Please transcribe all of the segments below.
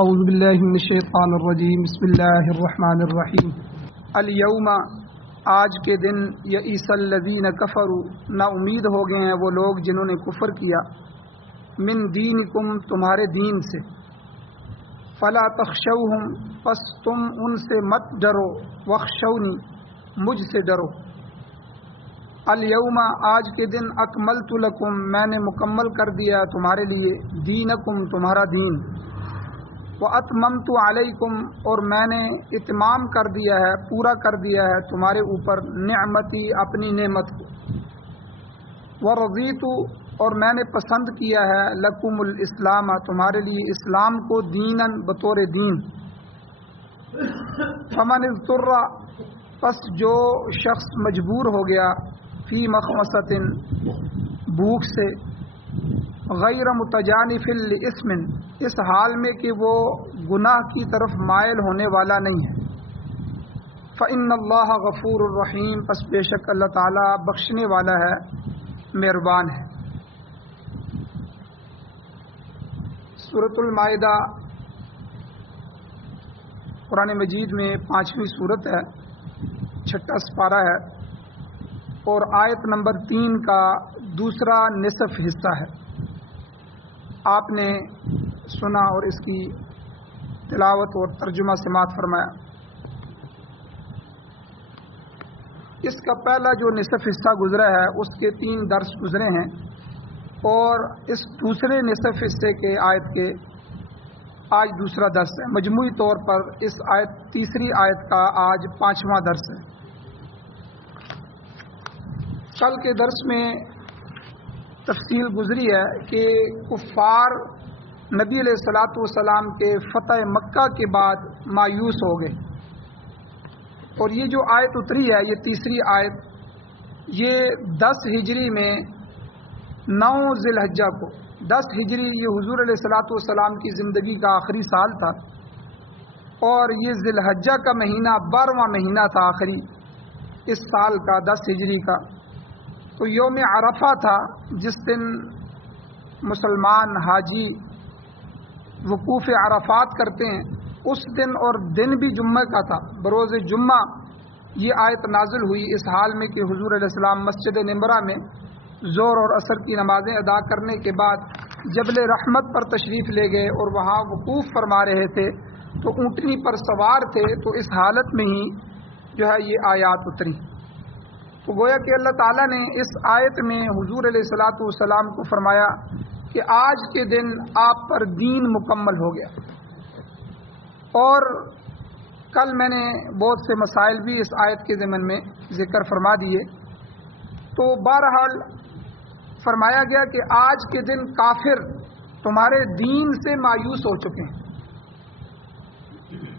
اعوذ باللہ من الشیطان الرجیم بسم اللہ الرحمن الرحیم الیوم آج کے دن یئس الذین کفروا نا امید ہو گئے ہیں وہ لوگ جنہوں نے کفر کیا من دینکم تمہارے دین سے فلا تخشوہم پس تم ان سے مت ڈرو واخشونی مجھ سے ڈرو الیوم آج کے دن اکملت لکم میں نے مکمل کر دیا تمہارے لیے دینکم تمہارا دین وَأَتْمَمْتُ عَلَيْكُمْ اور میں نے اتمام کر دیا ہے پورا کر دیا ہے تمہارے اوپر نعمتی اپنی نعمت کو وَرَضِيتُ اور میں نے پسند کیا ہے لَكُمُ الْإِسْلَامَ تمہارے لیے اسلام کو دیناً بطور دین فَمَنِ اضْطُرَّ پس جو شخص مجبور ہو گیا فی مخمصۃ بھوک سے غیر متجانف لاسم اس حال میں کہ وہ گناہ کی طرف مائل ہونے والا نہیں ہے فإن اللہ غفور الرحیم پس بے شک اللہ تعالی بخشنے والا ہے مہربان ہے۔ سورۃ المائدہ قرآن مجید میں 5ویں سورت ہے، 6واں سپارہ ہے اور آیت نمبر 3 کا دوسرا نصف حصہ ہے۔ آپ نے سنا اور اس کی تلاوت اور ترجمہ سماعت فرمایا۔ اس کا پہلا جو نصف حصہ گزرا ہے اس کے 3 درس گزرے ہیں اور اس دوسرے نصف حصے کے آیت کے آج دوسرا درس ہے۔ مجموعی طور پر اس آیت تیسری آیت کا آج 5واں درس ہے۔ کل کے درس میں تفصیل گزری ہے کہ کفار نبی علیہ الصلاۃ والسلام کے فتح مکہ کے بعد مایوس ہو گئے اور یہ جو آیت اتری ہے یہ تیسری آیت یہ 10 ہجری میں 9 ذی الحجہ کو 10 ہجری یہ حضور علیہ الصلاۃ والسلام کی زندگی کا آخری سال تھا اور یہ ذی الحجہ کا مہینہ 12واں مہینہ تھا آخری اس سال کا 10 ہجری کا، تو یوم عرفہ تھا جس دن مسلمان حاجی وقوف عرفات کرتے ہیں، اس دن اور دن بھی جمعہ کا تھا۔ بروز جمعہ یہ آیت نازل ہوئی اس حال میں کہ حضور علیہ السلام مسجد نمرہ میں ظہر اور عصر کی نمازیں ادا کرنے کے بعد جبل رحمت پر تشریف لے گئے اور وہاں وقوف فرما رہے تھے، تو اونٹنی پر سوار تھے، تو اس حالت میں ہی جو ہے یہ آیات اتری۔ تو گویا کہ اللہ تعالیٰ نے اس آیت میں حضور علیہ الصلاۃ والسلام کو فرمایا کہ آج کے دن آپ پر دین مکمل ہو گیا۔ اور کل میں نے بہت سے مسائل بھی اس آیت کے ضمن میں ذکر فرما دیے، تو بہرحال فرمایا گیا کہ آج کے دن کافر تمہارے دین سے مایوس ہو چکے ہیں،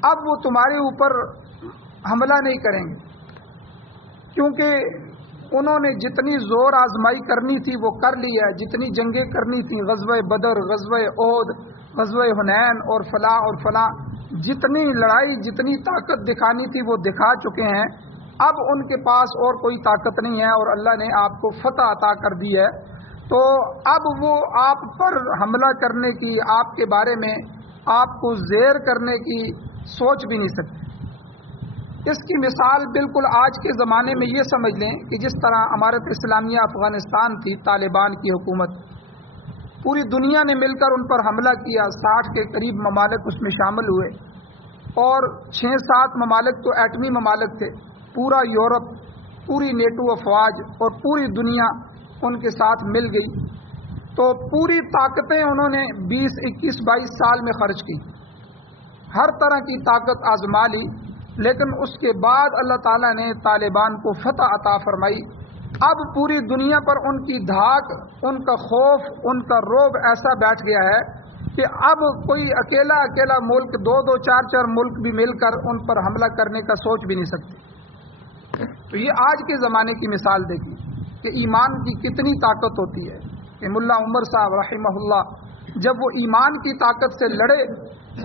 اب وہ تمہارے اوپر حملہ نہیں کریں گے، کیونکہ انہوں نے جتنی زور آزمائی کرنی تھی وہ کر لی ہے، جتنی جنگیں کرنی تھیں، غزوہ بدر، غزوہ احد، غزوہ حنین اور فلاں جتنی لڑائی جتنی طاقت دکھانی تھی وہ دکھا چکے ہیں، اب ان کے پاس اور کوئی طاقت نہیں ہے اور اللہ نے آپ کو فتح عطا کر دی ہے، تو اب وہ آپ پر حملہ کرنے کی، آپ کے بارے میں آپ کو زیر کرنے کی سوچ بھی نہیں سکتے۔ اس کی مثال بالکل آج کے زمانے میں یہ سمجھ لیں کہ جس طرح امارت اسلامیہ افغانستان تھی، طالبان کی حکومت، پوری دنیا نے مل کر ان پر حملہ کیا، 60 کے قریب ممالک اس میں شامل ہوئے اور 6-7 ممالک تو ایٹمی ممالک تھے، پورا یورپ، پوری نیٹو افواج اور پوری دنیا ان کے ساتھ مل گئی، تو پوری طاقتیں انہوں نے 20, 21, 22 سال میں خرچ کی، ہر طرح کی طاقت آزما لی، لیکن اس کے بعد اللہ تعالیٰ نے طالبان کو فتح عطا فرمائی۔ اب پوری دنیا پر ان کی دھاک، ان کا خوف، ان کا رعب ایسا بیٹھ گیا ہے کہ اب کوئی اکیلا ملک، 2-2, 4-4 ملک بھی مل کر ان پر حملہ کرنے کا سوچ بھی نہیں سکتے۔ تو یہ آج کے زمانے کی مثال دیکھی کہ ایمان کی کتنی طاقت ہوتی ہے کہ ملا عمر صاحب رحمہ اللہ جب وہ ایمان کی طاقت سے لڑے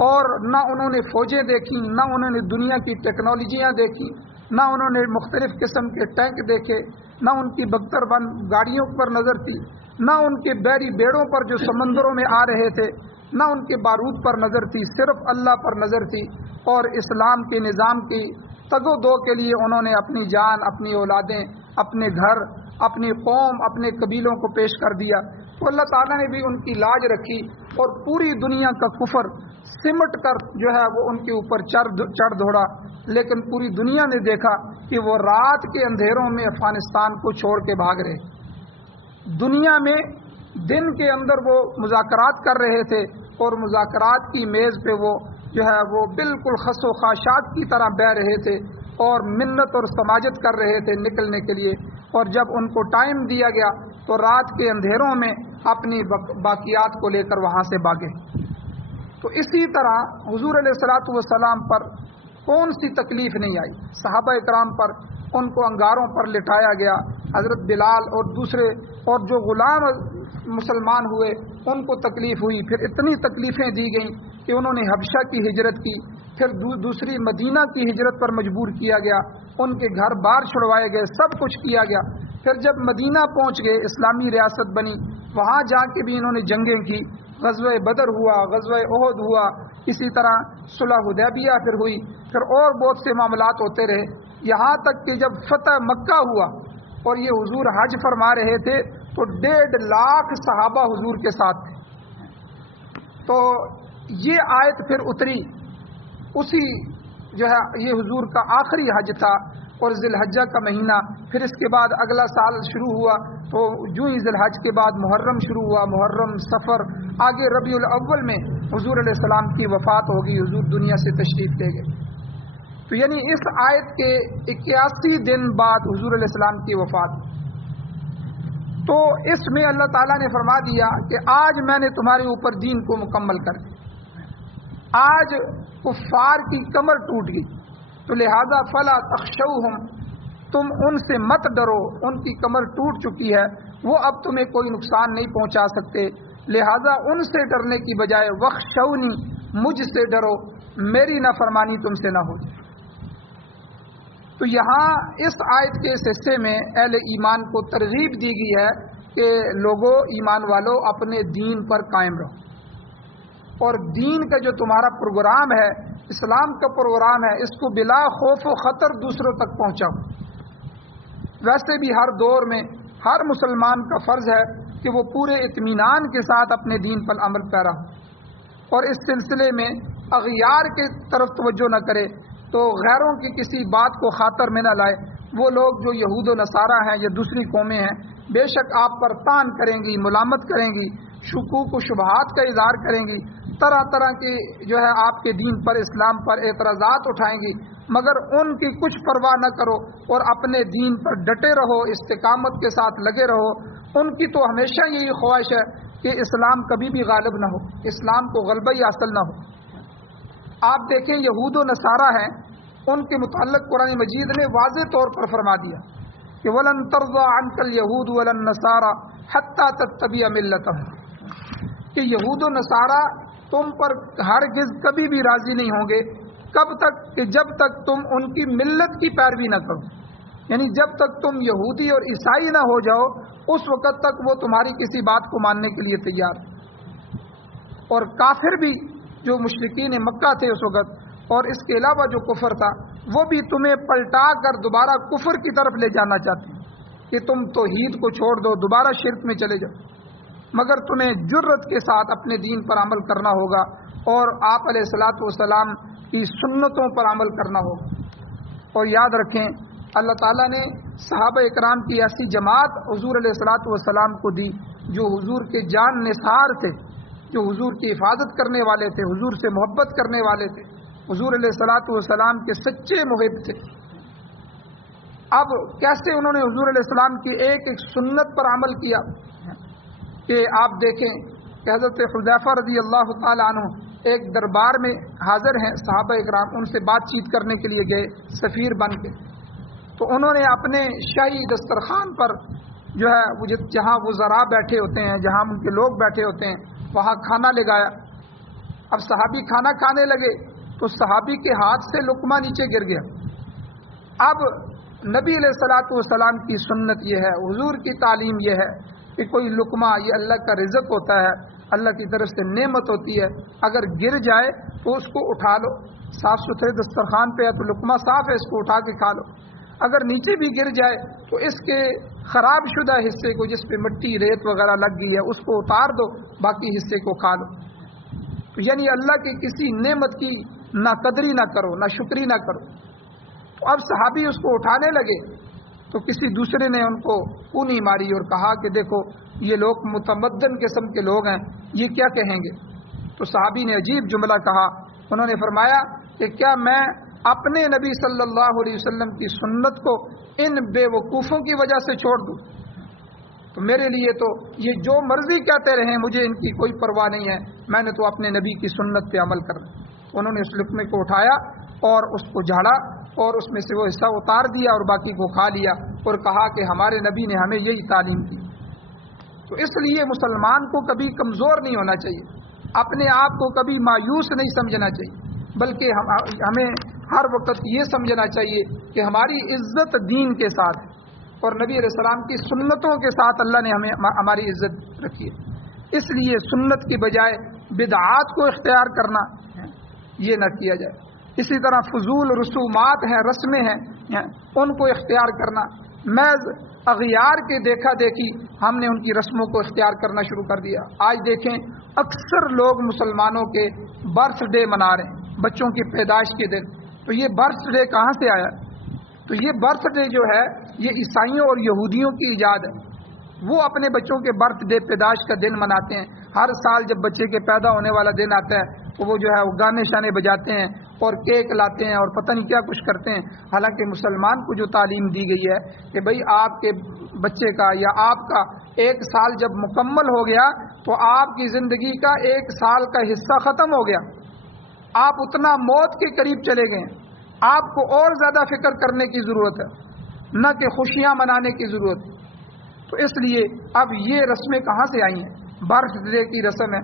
اور نہ انہوں نے فوجیں دیکھیں، نہ انہوں نے دنیا کی ٹیکنالوجیاں دیکھیں، نہ انہوں نے مختلف قسم کے ٹینک دیکھے، نہ ان کی بختر بند گاڑیوں پر نظر تھی، نہ ان کے بحری بیڑوں پر جو سمندروں میں آ رہے تھے، نہ ان کے بارود پر نظر تھی، صرف اللہ پر نظر تھی، اور اسلام کے نظام کی تگ و دو کے لیے انہوں نے اپنی جان، اپنی اولادیں، اپنے گھر، اپنی قوم، اپنے قبیلوں کو پیش کر دیا۔ تو اللہ تعالیٰ نے بھی ان کی لاج رکھی اور پوری دنیا کا کفر سمٹ کر جو ہے وہ ان کے اوپر چڑھ دوڑا، لیکن پوری دنیا نے دیکھا کہ وہ رات کے اندھیروں میں افغانستان کو چھوڑ کے بھاگ رہے۔ دنیا میں دن کے اندر وہ مذاکرات کر رہے تھے، اور مذاکرات کی میز پہ وہ جو ہے وہ بالکل خس و خاشاک کی طرح بہہ رہے تھے اور منت اور سماجت کر رہے تھے نکلنے کے لیے، اور جب ان کو ٹائم دیا گیا تو رات کے اندھیروں میں اپنی باقیات کو لے کر وہاں سے بھاگے۔ تو اسی طرح حضور علیہ الصلوۃ والسلام پر کون سی تکلیف نہیں آئی؟ صحابہ اکرام پر ان کو انگاروں پر لٹایا گیا، حضرت بلال اور دوسرے اور جو غلام مسلمان ہوئے ان کو تکلیف ہوئی، پھر اتنی تکلیفیں دی گئیں کہ انہوں نے حبشہ کی ہجرت کی، پھر دوسری مدینہ کی ہجرت پر مجبور کیا گیا، ان کے گھر بار چھڑوائے گئے، سب کچھ کیا گیا۔ پھر جب مدینہ پہنچ گئے، اسلامی ریاست بنی، وہاں جا کے بھی انہوں نے جنگیں کی، غزوہ بدر ہوا، غزوہ احد ہوا، اسی طرح صلح حدیبیہ پھر ہوئی، پھر اور بہت سے معاملات ہوتے رہے، یہاں تک کہ جب فتح مکہ ہوا اور یہ حضور حج فرما رہے تھے تو 1.5 لاکھ صحابہ حضور کے ساتھ تھے۔ تو یہ آیت پھر اتری، اسی جو ہے یہ حضور کا آخری حج تھا، اور ذی الحجہ کا مہینہ، پھر اس کے بعد اگلا سال شروع ہوا، تو جو ہی ذی الحج کے بعد محرم شروع ہوا، محرم، سفر، آگے ربیع الاول میں حضور علیہ السلام کی وفات ہوگی، حضور دنیا سے تشریف لے گئے۔ تو یعنی اس آیت کے 81 دن بعد حضور علیہ السلام کی وفات۔ تو اس میں اللہ تعالیٰ نے فرما دیا کہ آج میں نے تمہارے اوپر دین کو مکمل کر دیا، آج کفار کی کمر ٹوٹ گئی، تو لہذا فلا تخشوہم، تم ان سے مت ڈرو، ان کی کمر ٹوٹ چکی ہے، وہ اب تمہیں کوئی نقصان نہیں پہنچا سکتے، لہذا ان سے ڈرنے کی بجائے وخشونی، مجھ سے ڈرو، میری نافرمانی تم سے نہ ہو جائے۔ تو یہاں اس آیت کے اس حصے میں اہل ایمان کو ترغیب دی گئی ہے کہ لوگوں، ایمان والو، اپنے دین پر قائم رہو، اور دین کا جو تمہارا پروگرام ہے، اسلام کا پروگرام ہے، اس کو بلا خوف و خطر دوسروں تک پہنچاؤ۔ ویسے بھی ہر دور میں ہر مسلمان کا فرض ہے کہ وہ پورے اطمینان کے ساتھ اپنے دین پر عمل پیرا ہو، اور اس سلسلے میں اغیار کی طرف توجہ نہ کرے، تو غیروں کی کسی بات کو خاطر میں نہ لائے۔ وہ لوگ جو یہود و نصارہ ہیں یا دوسری قومیں ہیں، بے شک آپ پر تان کریں گی، ملامت کریں گی، شکوک و شبہات کا اظہار کریں گی، طرح طرح کی جو ہے آپ کے دین پر، اسلام پر اعتراضات اٹھائیں گی، مگر ان کی کچھ پرواہ نہ کرو اور اپنے دین پر ڈٹے رہو، استقامت کے ساتھ لگے رہو۔ ان کی تو ہمیشہ یہی خواہش ہے کہ اسلام کبھی بھی غالب نہ ہو، اسلام کو غلبہ ہی حاصل نہ ہو۔ آپ دیکھیں یہود و نصارہ ہیں، ان کے متعلق قرآن مجید نے واضح طور پر فرما دیا کہ وَلَن تَرْضَىٰ عَنْكَ الْيَهُودُ وَلَا النَّصَارَىٰ حَتَّىٰ تَتَّبِعَ مِلَّتَهُمْ، کہ یہود و نصارہ تم پر ہرگز کبھی بھی راضی نہیں ہوں گے، کب تک؟ کہ جب تک تم ان کی ملت کی پیروی نہ کرو، یعنی جب تک تم یہودی اور عیسائی نہ ہو جاؤ، اس وقت تک وہ تمہاری کسی بات کو ماننے کے لیے تیار۔ اور کافر بھی جو مشرکین مکہ تھے اس وقت، اور اس کے علاوہ جو کفر تھا، وہ بھی تمہیں پلٹا کر دوبارہ کفر کی طرف لے جانا چاہتے ہیں کہ تم توحید کو چھوڑ دو، دوبارہ شرک میں چلے جاؤ، مگر تمہیں جرت کے ساتھ اپنے دین پر عمل کرنا ہوگا، اور آپ علیہ الصلوۃ والسلام کی سنتوں پر عمل کرنا ہوگا۔ اور یاد رکھیں، اللہ تعالیٰ نے صحابہ اکرام کی ایسی جماعت حضور علیہ الصلوۃ والسلام کو دی جو حضور کے جان نثار تھے، جو حضور کی حفاظت کرنے والے تھے، حضور سے محبت کرنے والے تھے، حضور علیہ الصلوۃ والسلام کے سچے محب تھے۔ اب کیسے انہوں نے حضور علیہ السلام کی ایک ایک سنت پر عمل کیا، کہ آپ دیکھیں کہ حضرت حذیفہ رضی اللہ تعالی عنہ ایک دربار میں حاضر ہیں، صحابہ اکرام ان سے بات چیت کرنے کے لیے گئے سفیر بن کے، تو انہوں نے اپنے شاہی دسترخوان پر جو ہے جہاں وزراء بیٹھے ہوتے ہیں، جہاں ان کے لوگ بیٹھے ہوتے ہیں، وہاں کھانا لگایا، اب صحابی کھانا کھانے لگے تو صحابی کے ہاتھ سے لقمہ نیچے گر گیا. اب نبی علیہ الصلوۃ والسلام کی سنت یہ ہے، حضور کی تعلیم یہ ہے کہ کوئی لقمہ یہ اللہ کا رزق ہوتا ہے، اللہ کی طرف سے نعمت ہوتی ہے، اگر گر جائے تو اس کو اٹھا لو. صاف ستھرے دسترخوان پہ ہے تو لقمہ صاف ہے، اس کو اٹھا کے کھا لو. اگر نیچے بھی گر جائے تو اس کے خراب شدہ حصے کو، جس پہ مٹی ریت وغیرہ لگ گئی ہے، اس کو اتار دو، باقی حصے کو کھا لو. یعنی اللہ کی کسی نعمت کی نہ قدری نہ کرو، نہ شکری نہ کرو. تو اب صحابی اس کو اٹھانے لگے تو کسی دوسرے نے ان کو کونی ماری اور کہا کہ دیکھو یہ لوگ متمدن قسم کے لوگ ہیں، یہ کیا کہیں گے. تو صحابی نے عجیب جملہ کہا. انہوں نے فرمایا کہ کیا میں اپنے نبی صلی اللہ علیہ وسلم کی سنت کو ان بے وقوفوں کی وجہ سے چھوڑ دوں؟ تو میرے لیے تو یہ جو مرضی کہتے رہیں، مجھے ان کی کوئی پرواہ نہیں ہے، میں نے تو اپنے نبی کی سنت پہ عمل کرنا. انہوں نے اس لقمے کو اٹھایا اور اس کو جھاڑا اور اس میں سے وہ حصہ اتار دیا اور باقی کو کھا لیا اور کہا کہ ہمارے نبی نے ہمیں یہی تعلیم دی. تو اس لیے مسلمان کو کبھی کمزور نہیں ہونا چاہیے، اپنے آپ کو کبھی مایوس نہیں سمجھنا چاہیے، بلکہ ہمیں ہر وقت یہ سمجھنا چاہیے کہ ہماری عزت دین کے ساتھ اور نبی علیہ السلام کی سنتوں کے ساتھ اللہ نے ہماری عزت رکھی ہے. اس لیے سنت کی بجائے بدعات کو اختیار کرنا یہ نہ کیا جائے. اسی طرح فضول رسومات ہیں، رسمیں ہیں، ان کو اختیار کرنا. محض اغیار کے دیکھا دیکھی ہم نے ان کی رسموں کو اختیار کرنا شروع کر دیا. آج دیکھیں اکثر لوگ مسلمانوں کے برتھ ڈے منا رہے ہیں، بچوں کی پیدائش کے دن. تو یہ برتھ ڈے کہاں سے آیا؟ تو یہ برتھ ڈے جو ہے یہ عیسائیوں اور یہودیوں کی ایجاد ہے. وہ اپنے بچوں کے برتھ ڈے پیدائش کا دن مناتے ہیں. ہر سال جب بچے کے پیدا ہونے والا دن آتا ہے تو وہ جو ہے وہ گانے شانے بجاتے ہیں اور کیک لاتے ہیں اور پتہ نہیں کیا کچھ کرتے ہیں. حالانکہ مسلمان کو جو تعلیم دی گئی ہے کہ بھئی آپ کے بچے کا یا آپ کا 1 سال جب مکمل ہو گیا تو آپ کی زندگی کا 1 سال کا حصہ ختم ہو گیا، آپ اتنا موت کے قریب چلے گئے. آپ کو اور زیادہ فکر کرنے کی ضرورت ہے، نہ کہ خوشیاں منانے کی ضرورت ہے. تو اس لیے اب یہ رسمیں کہاں سے آئی ہیں؟ برتھ ڈے کی رسم ہے.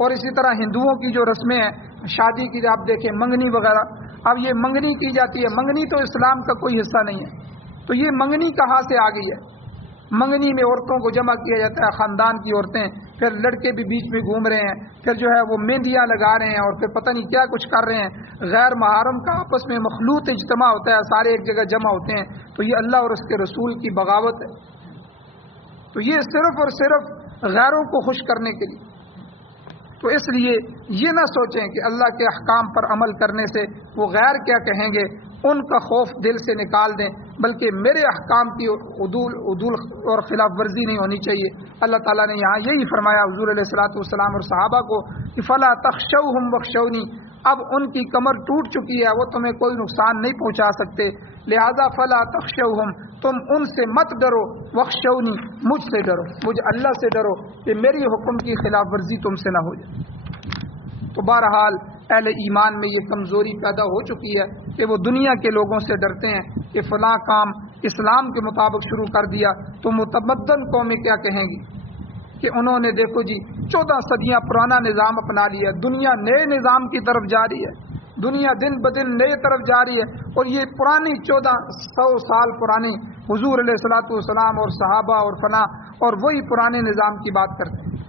اور اسی طرح ہندوؤں کی جو رسمیں ہیں شادی کی، آپ دیکھیں منگنی وغیرہ، اب یہ منگنی کی جاتی ہے. منگنی تو اسلام کا کوئی حصہ نہیں ہے. تو یہ منگنی کہاں سے آ گئی ہے؟ منگنی میں عورتوں کو جمع کیا جاتا ہے، خاندان کی عورتیں، پھر لڑکے بھی بیچ میں گھوم رہے ہیں، پھر جو ہے وہ مہندیاں لگا رہے ہیں اور پھر پتہ نہیں کیا کچھ کر رہے ہیں. غیر محرم کا آپس میں مخلوط اجتماع ہوتا ہے، سارے ایک جگہ جمع ہوتے ہیں. تو یہ اللہ اور اس کے رسول کی بغاوت ہے. تو یہ صرف اور صرف غیروں کو خوش کرنے کے لیے. تو اس لیے یہ نہ سوچیں کہ اللہ کے احکام پر عمل کرنے سے وہ غیر کیا کہیں گے، ان کا خوف دل سے نکال دیں، بلکہ میرے احکام کی عدول اور خلاف ورزی نہیں ہونی چاہیے. اللہ تعالیٰ نے یہاں یہی فرمایا حضور علیہ الصلوۃ والسلام اور صحابہ کو کہ فلا تخشوہم واخشونی. اب ان کی کمر ٹوٹ چکی ہے، وہ تمہیں کوئی نقصان نہیں پہنچا سکتے، لہذا فلا تخشوہم، تم ان سے مت ڈرو، واخشونی، مجھ سے ڈرو، مجھ اللہ سے ڈرو کہ میری حکم کی خلاف ورزی تم سے نہ ہو جائے. تو بہرحال اہل ایمان میں یہ کمزوری پیدا ہو چکی ہے کہ وہ دنیا کے لوگوں سے ڈرتے ہیں کہ فلاں کام اسلام کے مطابق شروع کر دیا تو متمدن قومیں کیا کہیں گی کہ انہوں نے دیکھو جی 14 صدیاں پرانا نظام اپنا لیا، دنیا نئے نظام کی طرف جا رہی ہے، دنیا دن بدن نئے طرف جا رہی ہے، اور یہ پرانی 1400 سال پرانی حضور علیہ الصلوۃ والسلام اور صحابہ اور فنا اور وہی پرانے نظام کی بات کرتے ہیں.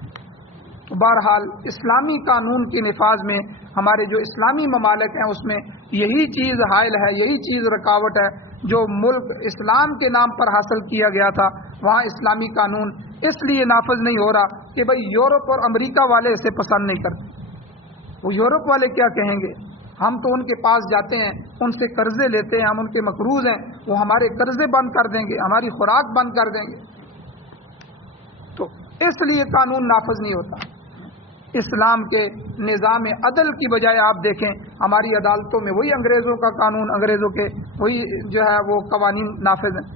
تو بہرحال اسلامی قانون کے نفاذ میں ہمارے جو اسلامی ممالک ہیں اس میں یہی چیز حائل ہے، یہی چیز رکاوٹ ہے. جو ملک اسلام کے نام پر حاصل کیا گیا تھا وہاں اسلامی قانون اس لیے نافذ نہیں ہو رہا کہ بھئی یورپ اور امریکہ والے اسے پسند نہیں کرتے. وہ یورپ والے کیا کہیں گے؟ ہم تو ان کے پاس جاتے ہیں، ان سے قرضے لیتے ہیں، ہم ان کے مقروض ہیں، وہ ہمارے قرضے بند کر دیں گے، ہماری خوراک بند کر دیں گے. تو اس لیے قانون نافذ نہیں ہوتا. اسلام کے نظام عدل کی بجائے آپ دیکھیں ہماری عدالتوں میں وہی انگریزوں کا قانون، انگریزوں کے وہی جو ہے وہ قوانین نافذ ہیں.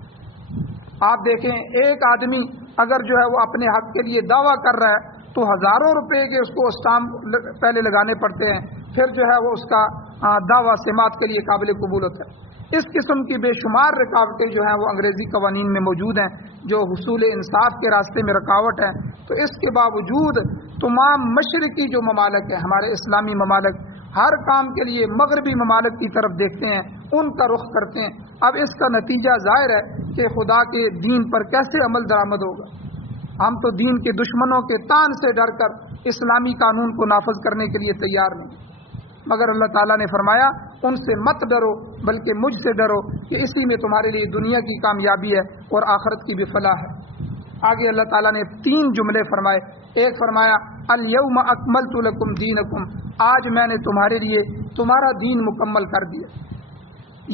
آپ دیکھیں ایک آدمی اگر جو ہے وہ اپنے حق کے لیے دعویٰ کر رہا ہے تو ہزاروں روپے کے اس کو اسٹامپ پہلے لگانے پڑتے ہیں، پھر جو ہے وہ اس کا دعویٰ سماعت کے لیے قابل قبول ہوتا ہے. اس قسم کی بے شمار رکاوٹیں جو ہیں وہ انگریزی قوانین میں موجود ہیں جو حصول انصاف کے راستے میں رکاوٹ ہیں. تو اس کے باوجود تمام مشرقی جو ممالک ہیں، ہمارے اسلامی ممالک، ہر کام کے لیے مغربی ممالک کی طرف دیکھتے ہیں، ان کا رخ کرتے ہیں. اب اس کا نتیجہ ظاہر ہے کہ خدا کے دین پر کیسے عمل درآمد ہوگا. ہم تو دین کے دشمنوں کے تان سے ڈر کر اسلامی قانون کو نافذ کرنے کے لیے تیار نہیں، مگر اللہ تعالیٰ نے فرمایا ان سے مت ڈرو بلکہ مجھ سے ڈرو کہ اسی میں تمہارے لیے دنیا کی کامیابی ہے اور آخرت کی بھی فلاح ہے. آگے اللہ تعالیٰ نے 3 جملے فرمائے. ایک فرمایا الیوم اکملت لکم دینکم، آج میں نے تمہارے لیے تمہارا دین مکمل کر دیا.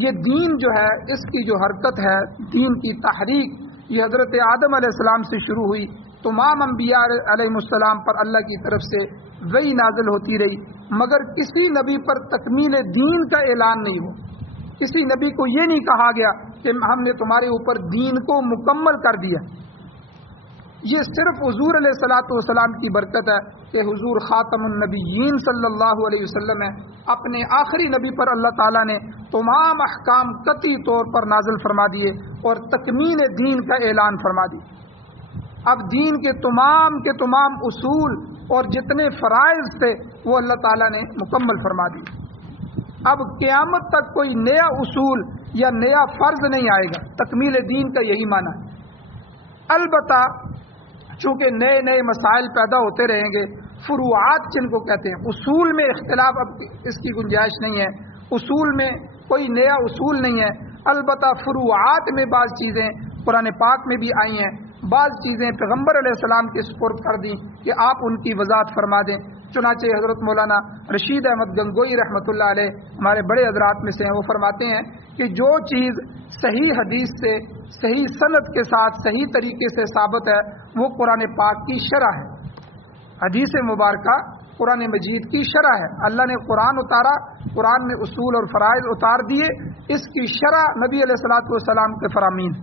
یہ دین جو ہے، اس کی جو حرکت ہے، دین کی تحریک، یہ حضرت آدم علیہ السلام سے شروع ہوئی. تمام انبیاء علیہ السلام پر اللہ کی طرف سے وحی نازل ہوتی رہی، مگر کسی نبی پر تکمیل دین کا اعلان نہیں ہو. کسی نبی کو یہ نہیں کہا گیا کہ ہم نے تمہارے اوپر دین کو مکمل کر دیا. یہ صرف حضور علیہ الصلوۃ والسلام کی برکت ہے کہ حضور خاتم النبیین صلی اللہ علیہ وسلم ہے. اپنے آخری نبی پر اللہ تعالیٰ نے تمام احکام قطعی طور پر نازل فرما دیے اور تکمیل دین کا اعلان فرما دی. اب دین کے تمام اصول اور جتنے فرائض تھے وہ اللہ تعالیٰ نے مکمل فرما دی. اب قیامت تک کوئی نیا اصول یا نیا فرض نہیں آئے گا. تکمیل دین کا یہی معنی ہے. البتہ چونکہ نئے مسائل پیدا ہوتے رہیں گے، فروعات جن کو کہتے ہیں، اصول میں اختلاف اب اس کی گنجائش نہیں ہے. اصول میں کوئی نیا اصول نہیں ہے. البتہ فروعات میں بعض چیزیں قرآن پاک میں بھی آئی ہیں، بعض چیزیں پیغمبر علیہ السلام کے سپرد کر دیں کہ آپ ان کی وضاحت فرما دیں. چنانچہ حضرت مولانا رشید احمد گنگوئی رحمۃ اللہ علیہ ہمارے بڑے حضرات میں سے ہیں، وہ فرماتے ہیں کہ جو چیز صحیح حدیث سے، صحیح سند کے ساتھ، صحیح طریقے سے ثابت ہے وہ قرآن پاک کی شرح ہے. حدیث مبارکہ قرآن مجید کی شرح ہے. اللہ نے قرآن اتارا، قرآن میں اصول اور فرائض اتار دیے، اس کی شرح نبی علیہ الصلوۃ والسلام کے فرامین.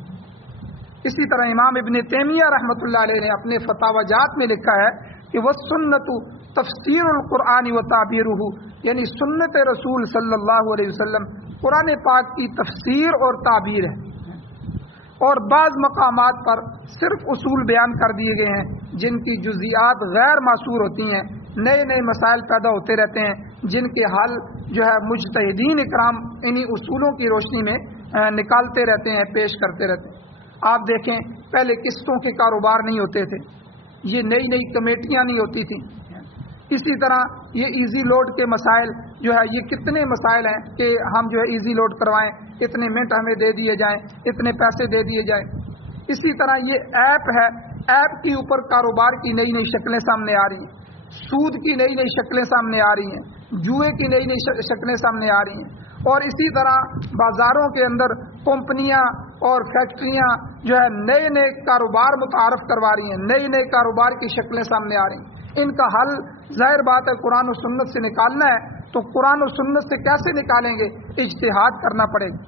اسی طرح امام ابن تیمیہ رحمۃ اللہ علیہ نے اپنے فتاوی جات میں لکھا ہے کہ وَالسُنَّةُ تفسیر القرآن و تعبیرہ، یعنی سنت رسول صلی اللہ علیہ وسلم قرآن پاک کی تفسیر اور تعبیر ہے. اور بعض مقامات پر صرف اصول بیان کر دیے گئے ہیں جن کی جزیات غیر معصور ہوتی ہیں. نئے مسائل پیدا ہوتے رہتے ہیں جن کے حل جو ہے مجتہدین اکرام انہی اصولوں کی روشنی میں نکالتے رہتے ہیں، پیش کرتے رہتے ہیں. آپ دیکھیں پہلے قسطوں کے کاروبار نہیں ہوتے تھے، یہ نئی کمیٹیاں نہیں ہوتی تھیں. اسی طرح یہ ایزی لوڈ کے مسائل جو ہے، یہ کتنے مسائل ہیں کہ ہم جو ہے ایزی لوڈ کروائیں، اتنے منٹ ہمیں دے دیے جائیں، اتنے پیسے دے دیے جائیں. اسی طرح یہ ایپ ہے، ایپ کے اوپر کاروبار کی نئی شکلیں سامنے آ رہی ہیں، سود کی نئی شکلیں سامنے آ رہی ہیں، جوئے کی نئی شکلیں سامنے آ رہی ہیں. اور اسی طرح بازاروں کے اندر کمپنیاں اور فیکٹریاں جو ہے نئے کاروبار متعارف کروا رہی ہیں، نئے کاروبار کی شکلیں سامنے آ رہی ہیں. ان کا حل ظاہر بات ہے قرآن و سنت سے نکالنا ہے. تو قرآن و سنت سے کیسے نکالیں گے؟ اجتہاد کرنا پڑے گا.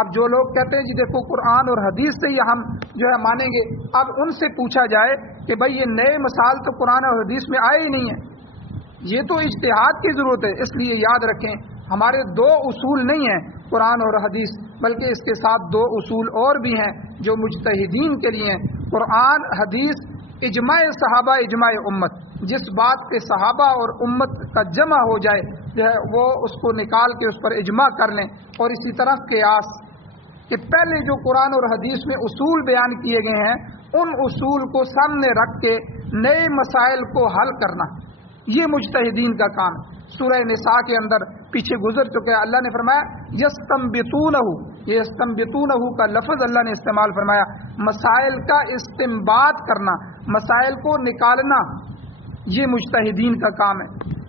اب جو لوگ کہتے ہیں جی دیکھو قرآن اور حدیث سے ہی ہم جو ہے مانیں گے، اب ان سے پوچھا جائے کہ بھائی یہ نئے مسائل تو قرآن اور حدیث میں آئے ہی نہیں ہیں، یہ تو اجتہاد کی ضرورت ہے. اس لیے یاد رکھیں ہمارے 2 اصول نہیں ہیں قرآن اور حدیث، بلکہ اس کے ساتھ 2 اصول اور بھی ہیں جو مجتہدین کے لیے ہیں. قرآن، حدیث، اجماع صحابہ، اجماع امت. جس بات پہ صحابہ اور امت کا جمع ہو جائے جو ہے وہ اس کو نکال کے اس پر اجماع کر لیں. اور اسی طرح قیاس، کہ پہلے جو قرآن اور حدیث میں اصول بیان کیے گئے ہیں ان اصول کو سامنے رکھ کے نئے مسائل کو حل کرنا، یہ مجتہدین کا کام ہے. سورہ نساء کے اندر پیچھے گزر چکے ہیں، اللہ نے فرمایا یستنبطونہ، یہ یستنبطونہ کا لفظ اللہ نے استعمال فرمایا. مسائل کا استنباط کرنا، مسائل کو نکالنا، یہ مجتہدین کا کام ہے.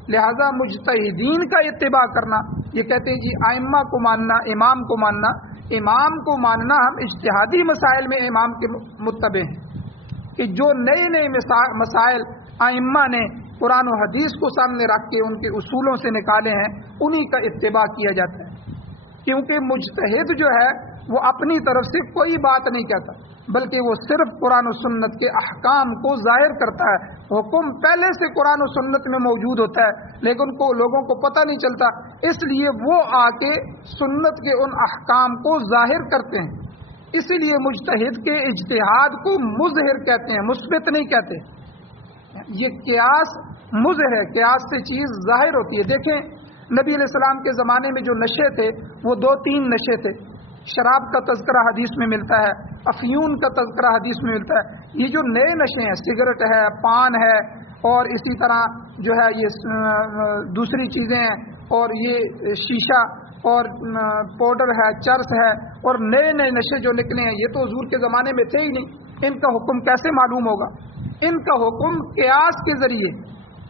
لہذا مجتہدین کا اتباع کرنا، یہ کہتے ہیں جی ائمہ کو ماننا، امام کو ماننا. امام کو ماننا، ہم اجتہادی مسائل میں امام کے متبع ہیں کہ جو نئے مسائل ائمہ نے قرآن و حدیث کو سامنے رکھ کے ان کے اصولوں سے نکالے ہیں انہی کا اتباع کیا جاتا ہے. کیونکہ مجتہد جو ہے وہ اپنی طرف سے کوئی بات نہیں کہتا، بلکہ وہ صرف قرآن و سنت کے احکام کو ظاہر کرتا ہے۔ حکم پہلے سے قرآن و سنت میں موجود ہوتا ہے لیکن لوگوں کو پتہ نہیں چلتا، اس لیے وہ آ کے سنت کے ان احکام کو ظاہر کرتے ہیں۔ اسی لیے مجتہد کے اجتہاد کو مظہر کہتے ہیں، مثبت نہیں کہتے۔ یہ قیاس مظہر ہے، قیاس سے چیز ظاہر ہوتی ہے۔ دیکھیں نبی علیہ السلام کے زمانے میں جو نشے تھے وہ 2-3 نشے تھے۔ شراب کا تذکرہ حدیث میں ملتا ہے، افیون کا تذکرہ حدیث میں ملتا ہے۔ یہ جو نئے نشے ہیں، سگریٹ ہے، پان ہے، اور اسی طرح جو ہے یہ دوسری چیزیں ہیں، اور یہ شیشہ اور پاؤڈر ہے، چرس ہے، اور نئے نئے نشے جو نکلے ہیں، یہ تو حضور کے زمانے میں تھے ہی نہیں۔ ان کا حکم کیسے معلوم ہوگا؟ ان کا حکم قیاس کے ذریعے،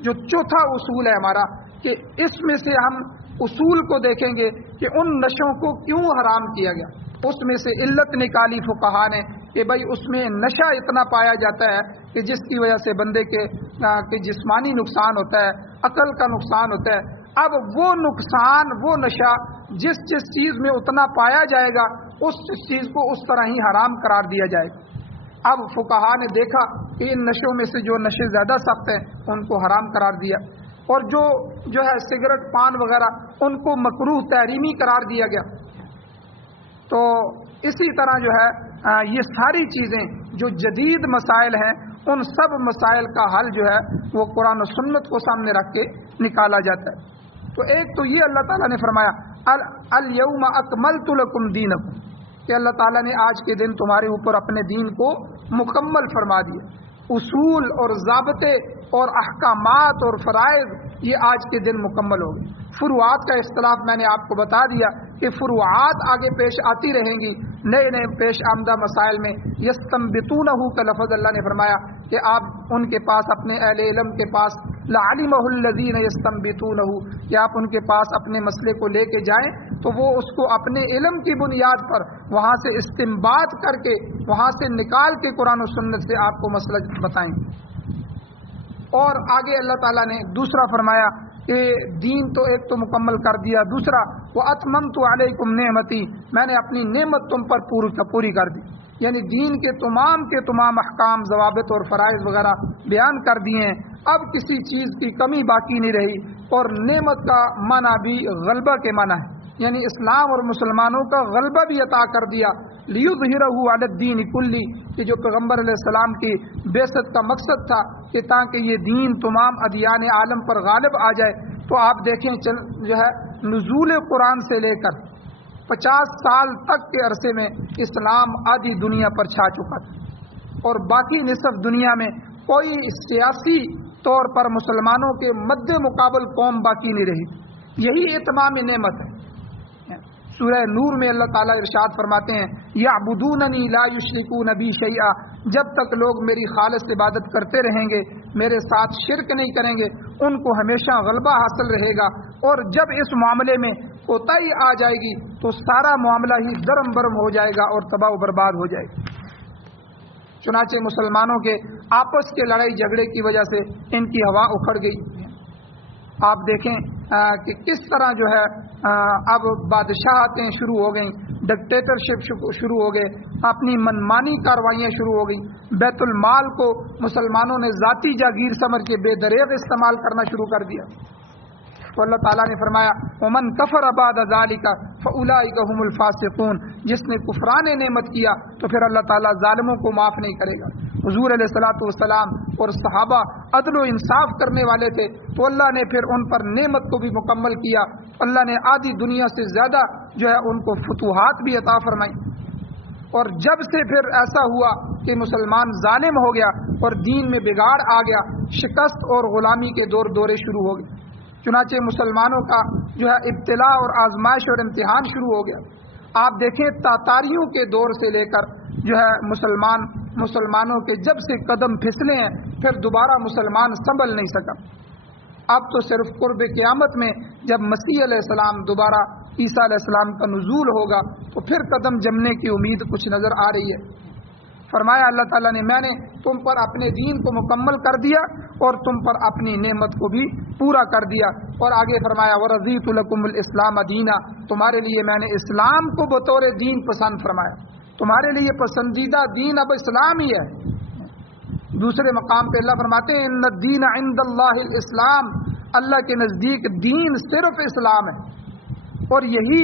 جو چوتھا اصول ہے ہمارا، کہ اس میں سے ہم اصول کو دیکھیں گے کہ ان نشوں کو کیوں حرام کیا گیا۔ اس میں سے علت نکالی فقہا نے کہ بھائی اس میں نشہ اتنا پایا جاتا ہے کہ جس کی وجہ سے بندے کے جسمانی نقصان ہوتا ہے، عقل کا نقصان ہوتا ہے۔ اب وہ نقصان، وہ نشہ جس چیز میں اتنا پایا جائے گا، اس چیز کو اس طرح ہی حرام قرار دیا جائے گا۔ اب فقہا نے دیکھا کہ ان نشوں میں سے جو نشے زیادہ سخت ہیں ان کو حرام قرار دیا، اور جو ہے سگریٹ، پان وغیرہ ان کو مکروہ تحریمی قرار دیا گیا۔ تو اسی طرح جو ہے یہ ساری چیزیں جو جدید مسائل ہیں، ان سب مسائل کا حل جو ہے وہ قرآن و سنت کو سامنے رکھ کے نکالا جاتا ہے۔ تو ایک تو یہ اللہ تعالیٰ نے فرمایا الیوم اکملت لکم دینکم، کہ اللہ تعالیٰ نے آج کے دن تمہارے اوپر اپنے دین کو مکمل فرما دیا۔ اصول اور ضابطے اور احکامات اور فرائض یہ آج کے دن مکمل ہو گئے۔ فروعات کا اختلاف میں نے آپ کو بتا دیا کہ فروعات آگے پیش آتی رہیں گی، نئے نئے پیش آمدہ مسائل میں۔ یستنبطونہ کا لفظ اللہ نے فرمایا کہ آپ ان کے پاس، اپنے اہل علم کے پاس، لعلمہ الذین یستنبطونہ، کہ آپ ان کے پاس اپنے مسئلے کو لے کے جائیں تو وہ اس کو اپنے علم کی بنیاد پر وہاں سے استنباط کر کے، وہاں سے نکال کے قرآن و سنت سے آپ کو مسئلہ بتائیں۔ اور آگے اللہ تعالیٰ نے دوسرا فرمایا کہ دین تو ایک تو مکمل کر دیا، دوسرا وَأَتْمَمْتُ عَلَيْكُمْ نِعْمَتِي، میں نے اپنی نعمت تم پر پوری کر دی، یعنی دین کے تمام احکام، ضوابط اور فرائض وغیرہ بیان کر دیے ہیں۔ اب کسی چیز کی کمی باقی نہیں رہی۔ اور نعمت کا معنی بھی غلبہ کے معنی ہے، یعنی اسلام اور مسلمانوں کا غلبہ بھی عطا کر دیا۔ لِيُظْهِرَهُ عَلَى الدِّينِ كُلِّهِ، کہ جو پیغمبر علیہ السلام کی بعثت کا مقصد تھا کہ تاکہ یہ دین تمام ادیان عالم پر غالب آ جائے۔ تو آپ دیکھیں جو ہے نزول قرآن سے لے کر 50 سال تک کے عرصے میں اسلام آدھی دنیا پر چھا چکا تھا، اور باقی نصف دنیا میں کوئی سیاسی طور پر مسلمانوں کے مد مقابل قوم باقی نہیں رہی۔ یہی اتمام نعمت ہے۔ سورہ نور میں اللہ تعالیٰ ارشاد فرماتے ہیں یعبدوننی لا یشرکون بی شیئا، جب تک لوگ میری خالص عبادت کرتے رہیں گے، میرے ساتھ شرک نہیں کریں گے، ان کو ہمیشہ غلبہ حاصل رہے گا۔ اور جب اس معاملے میں کوتاہی آ جائے گی تو سارا معاملہ ہی درم برم ہو جائے گا اور تباہ و برباد ہو جائے گا۔ چنانچہ مسلمانوں کے آپس کے لڑائی جھگڑے کی وجہ سے ان کی ہوا اکھڑ گئی۔ آپ دیکھیں کہ کس طرح جو ہے اب بادشاہتیں شروع ہو گئیں، ڈکٹیٹرشپ شروع ہو گئے، اپنی منمانی کاروائیاں شروع ہو گئیں، بیت المال کو مسلمانوں نے ذاتی جاگیر سمجھ کے بے دریغ استعمال کرنا شروع کر دیا۔ تو اللہ تعالیٰ نے فرمایا وَمَنْ كَفَرَ بَعْدَ ذَلِكَ فَأُولَٰئِكَ هُمُ الْفَاسِقُونَ، جس نے کفران نعمت کیا تو پھر اللہ تعالیٰ ظالموں کو معاف نہیں کرے گا۔ حضور علیہ السلام اور صحابہ عدل و انصاف کرنے والے تھے، تو اللہ نے پھر ان پر نعمت کو بھی مکمل کیا۔ اللہ نے آدھی دنیا سے زیادہ جو ہے ان کو فتوحات بھی عطا فرمائی۔ اور جب سے پھر ایسا ہوا کہ مسلمان ظالم ہو گیا اور دین میں بگاڑ آ گیا، شکست اور غلامی کے دورے شروع ہو گئے۔ چنانچہ مسلمانوں کا جو ہے ابتلاء اور آزمائش اور امتحان شروع ہو گیا۔ آپ دیکھیں تاتاریوں کے دور سے لے کر جو ہے مسلمانوں کے جب سے قدم پھسلے ہیں، پھر دوبارہ مسلمان سنبھل نہیں سکا۔ اب تو صرف قرب قیامت میں جب مسیح علیہ السلام دوبارہ عیسیٰ علیہ السلام کا نزول ہوگا تو پھر قدم جمنے کی امید کچھ نظر آ رہی ہے۔ فرمایا اللہ تعالیٰ نے میں نے تم پر اپنے دین کو مکمل کر دیا اور تم پر اپنی نعمت کو بھی پورا کر دیا. اور آگے فرمایا وَرَضِيتُ لَكُمُ الْإِسْلَامَ دِينًا، تمہارے لیے میں نے اسلام کو بطور دین پسند فرمایا. تمہارے لیے پسندیدہ دین اب اسلام ہی ہے. دوسرے مقام پہ اللہ فرماتے ہیں ان الدین عند اللہ الاسلام، اللہ کے نزدیک دین صرف اسلام ہے اور یہی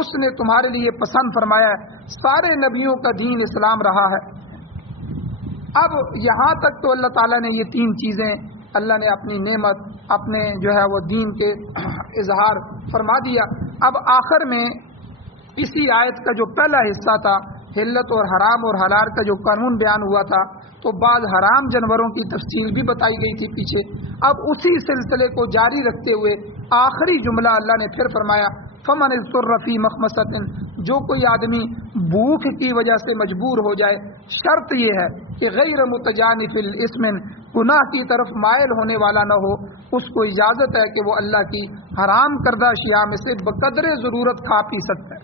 اس نے تمہارے لیے پسند فرمایا ہے. سارے نبیوں کا دین اسلام رہا ہے. اب یہاں تک تو اللہ تعالیٰ نے یہ تین چیزیں اللہ نے اپنی نعمت اپنے جو ہے وہ دین کے اظہار فرما دیا. اب آخر میں اسی آیت کا جو پہلا حصہ تھا حلت اور حرام اور حلال کا جو قانون بیان ہوا تھا تو بعض حرام جانوروں کی تفصیل بھی بتائی گئی تھی پیچھے. اب اسی سلسلے کو جاری رکھتے ہوئے آخری جملہ اللہ نے پھر فرمایا فمن اضطر فی مخمصۃ، جو کوئی آدمی بھوک کی وجہ سے مجبور ہو جائے، شرط یہ ہے کہ غیر متجانف الاثم، گناہ کی طرف مائل ہونے والا نہ ہو، اس کو اجازت ہے کہ وہ اللہ کی حرام کردہ اشیاء میں سے بقدر ضرورت کھا پی سکتا ہے.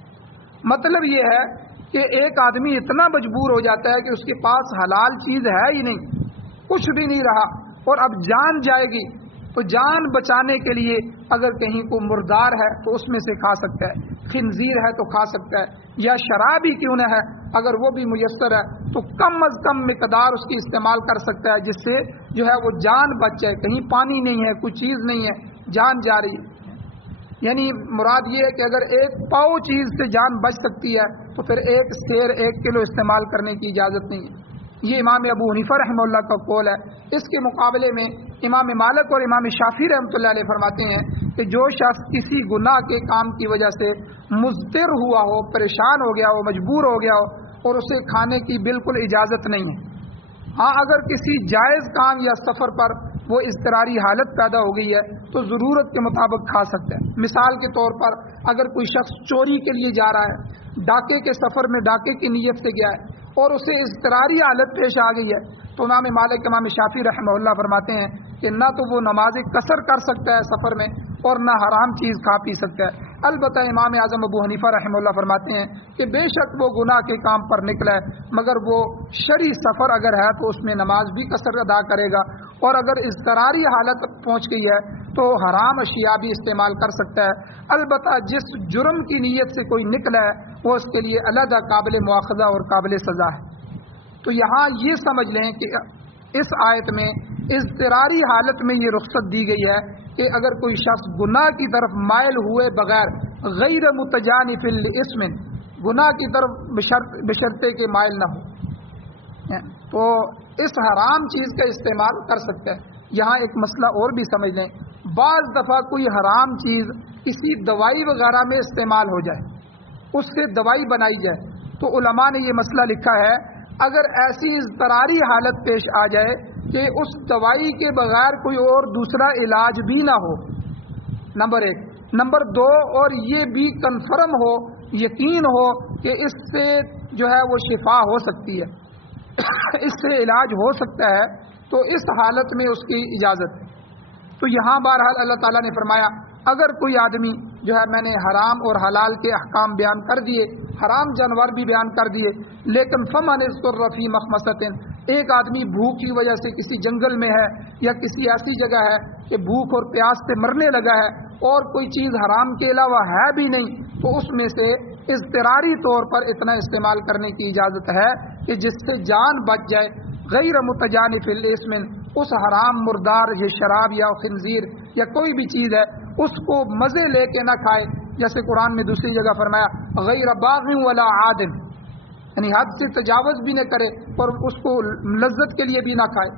مطلب یہ ہے کہ ایک آدمی اتنا مجبور ہو جاتا ہے کہ اس کے پاس حلال چیز ہے ہی نہیں، کچھ بھی نہیں رہا اور اب جان جائے گی، تو جان بچانے کے لیے اگر کہیں کو مردار ہے تو اس میں سے کھا سکتا ہے، خنزیر ہے تو کھا سکتا ہے، یا شراب ہی کیوں نہ ہے اگر وہ بھی میسر ہے تو کم از کم مقدار اس کی استعمال کر سکتا ہے جس سے جو ہے وہ جان بچ جائے. کہیں پانی نہیں ہے، کوئی چیز نہیں ہے، جان جا رہی ہے. یعنی مراد یہ ہے کہ اگر ایک پاؤ چیز سے جان بچ سکتی ہے تو پھر ایک سیر 1 کلو استعمال کرنے کی اجازت نہیں ہے. یہ امام ابو حنیفہ رحمہ اللہ کا قول ہے. اس کے مقابلے میں امام مالک اور امام شافعی رحمۃ اللہ علیہ فرماتے ہیں کہ جو شخص کسی گناہ کے کام کی وجہ سے مضطر ہوا ہو، پریشان ہو گیا ہو، مجبور ہو گیا ہو اور اسے کھانے کی بالکل اجازت نہیں ہے، ہاں اگر کسی جائز کام یا سفر پر وہ اضطراری حالت پیدا ہو گئی ہے تو ضرورت کے مطابق کھا سکتا ہے. مثال کے طور پر اگر کوئی شخص چوری کے لیے جا رہا ہے، ڈاکے کے سفر میں ڈاکے کی نیت سے گیا ہے اور اسے اضطراری حالت پیش آ گئی ہے تو امام مالک امام شافعی رحمہ اللہ فرماتے ہیں کہ نہ تو وہ نماز قصر کر سکتا ہے سفر میں اور نہ حرام چیز کھا پی سکتا ہے. البتہ امام اعظم ابو حنیفہ رحمہ اللہ فرماتے ہیں کہ بے شک وہ گناہ کے کام پر نکلا ہے مگر وہ شرعی سفر اگر ہے تو اس میں نماز بھی قصر ادا کرے گا، اور اگر اضطراری حالت پہنچ گئی ہے تو حرام اشیاء بھی استعمال کر سکتا ہے. البتہ جس جرم کی نیت سے کوئی نکلا ہے وہ اس کے لیے علیحدہ قابل مواخذہ اور قابل سزا ہے. تو یہاں یہ سمجھ لیں کہ اس آیت میں اضطراری حالت میں یہ رخصت دی گئی ہے کہ اگر کوئی شخص گناہ کی طرف مائل ہوئے بغیر غیر متجانف الاثم، گناہ کی طرف بشرطے کے مائل نہ ہو تو اس حرام چیز کا استعمال کر سکتا ہے. یہاں ایک مسئلہ اور بھی سمجھ لیں، بعض دفعہ کوئی حرام چیز کسی دوائی وغیرہ میں استعمال ہو جائے، اس سے دوائی بنائی جائے، تو علماء نے یہ مسئلہ لکھا ہے اگر ایسی اضطراری حالت پیش آ جائے کہ اس دوائی کے بغیر کوئی اور دوسرا علاج بھی نہ ہو، نمبر 1، نمبر 2 اور یہ بھی کنفرم ہو، یقین ہو کہ اس سے جو ہے وہ شفا ہو سکتی ہے، اس سے علاج ہو سکتا ہے، تو اس حالت میں اس کی اجازت ہے. تو یہاں بہرحال اللہ تعالیٰ نے فرمایا اگر کوئی آدمی جو ہے میں نے حرام اور حلال کے احکام بیان کر دیے، حرام جانور بھی بیان کر دیے، لیکن فمن اضطر فی مخمصۃ، ایک آدمی بھوک کی وجہ سے کسی جنگل میں ہے یا کسی ایسی جگہ ہے کہ بھوک اور پیاس سے مرنے لگا ہے اور کوئی چیز حرام کے علاوہ ہے بھی نہیں، تو اس میں سے اضطراری طور پر اتنا استعمال کرنے کی اجازت ہے کہ جس سے جان بچ جائے، غیر متجانف الاثم، اس حرام مردار یہ شراب یا خنزیر یا کوئی بھی چیز ہے اس کو مزے لے کے نہ کھائے، جیسے قرآن میں دوسری جگہ فرمایا غیر باغ ولا عاد، یعنی حد سے تجاوز بھی نہ کرے اور اس کو لذت کے لیے بھی نہ کھائے،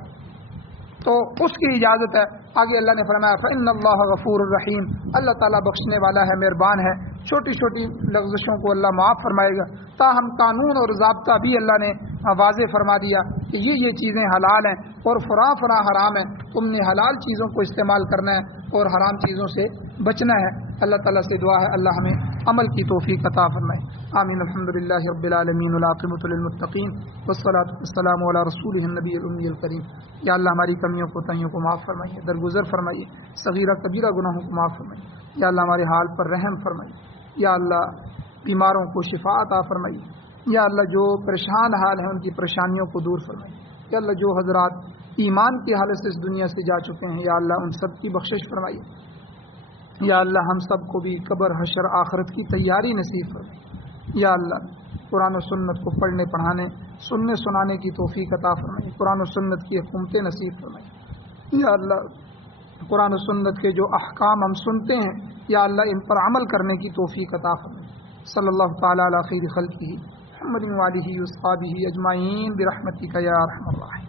تو اس کی اجازت ہے. آگے اللہ نے فرمایا فإن اللہ غفور الرحیم، اللہ تعالیٰ بخشنے والا ہے، مہربان ہے، چھوٹی چھوٹی لغزشوں کو اللہ معاف فرمائے گا. تاہم قانون اور ضابطہ بھی اللہ نے واضح فرما دیا کہ یہ چیزیں حلال ہیں اور فلاں حرام ہیں، تم نے حلال چیزوں کو استعمال کرنا ہے اور حرام چیزوں سے بچنا ہے. اللہ تعالیٰ سے دعا ہے اللہ ہمیں عمل کی توفیق عطا فرمائے. آمین. الحمدللہ رب العالمین والعاقبۃ للمتقین والصلاۃ والسلام علی رسولہ النبی الامی الکریم. یا اللہ ہماری کمیوں کوتاہیوں کو معاف فرمائیے، درگزر فرمائیے، صغیرہ کبیرہ گناہوں کو معاف فرمائیے. یا اللہ ہمارے حال پر رحم فرمائیے. یا اللہ بیماروں کو شفا عطا فرمائیے. یا اللہ جو پریشان حال ہیں ان کی پریشانیوں کو دور فرمائے. یا اللہ جو حضرات ایمان کی حالت سے اس دنیا سے جا چکے ہیں یا اللہ ان سب کی بخشش فرمائیے. یا اللہ ہم سب کو بھی قبر حشر آخرت کی تیاری نصیب فرمائے. یا اللہ قرآن و سنت کو پڑھنے پڑھانے سننے سنانے کی توفیق عطا فرمائے. قرآن و سنت کی حکومتیں نصیب فرمائے. یا اللہ قرآن و سنت کے جو احکام ہم سنتے ہیں یا اللہ ان پر عمل کرنے کی توفیق عطا فرمائے. صلی اللہ تعالی علی خیر خلقہ محمد و آلہ و اصحابہ اجمعین برحمتک یا ارحم الراحمین.